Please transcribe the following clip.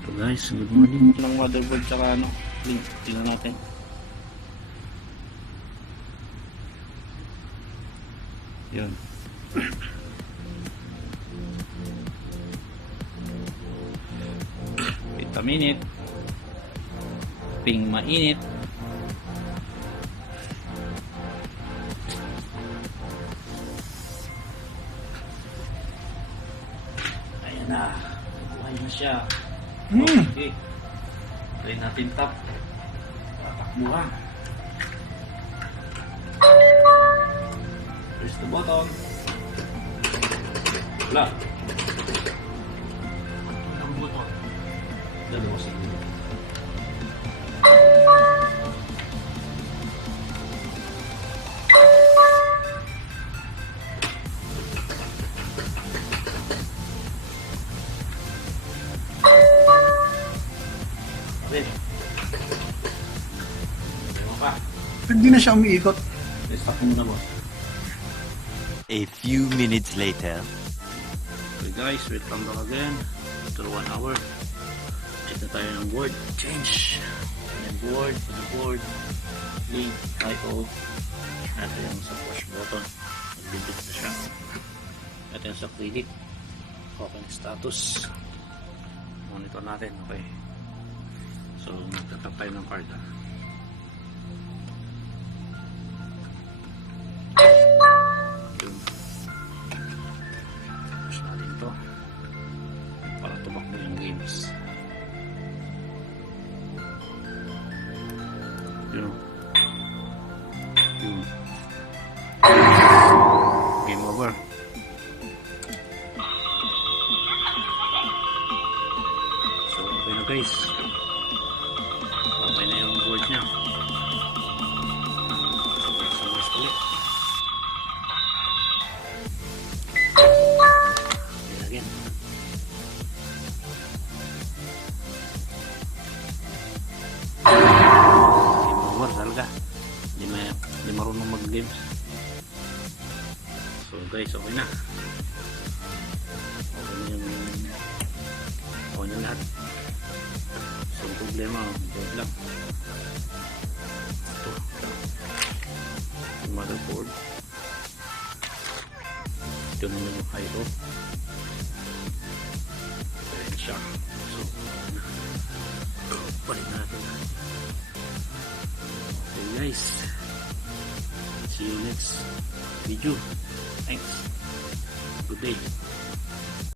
So guys, good morning. Ng motherboard tsaka ano, link. Tingnan natin. Yun. Wait a minute. Ping mainit. Ayan na. Buhay na siya. Okay. Try natin tap. Tatakbuhan. Press the button. Wala. Ang button. Dalawa siguro. Wait. Dalawa pa. Hindi na siya umiikot. Stop mo muna, boss. A few minutes later. Okay guys, welcome back again. After 1 hour. Check na tayo ng board. Change. Yung board, the board. Link, IO. Ito yung sa push button. Nag-delete na siya. Ito yung sa credit. Okay, status. Monitor natin, okay. So, magtatap tayo ng card. Yun. Push natin ito. Para tumakbo yung games. Yun. Yun. Game over. So, okay na guys. Okay na yung board niya. So, rest ulit. Yan again. Game over talaga. Hindi marunong mag-games. So guys, okay na. Okay na yung okay na lahat. So ang problema, board lang. Ito. Yung motherboard. Ito naman yung IO. Ayan siya. So, balik natin. Okay guys. See you next video. Thanks. Good day.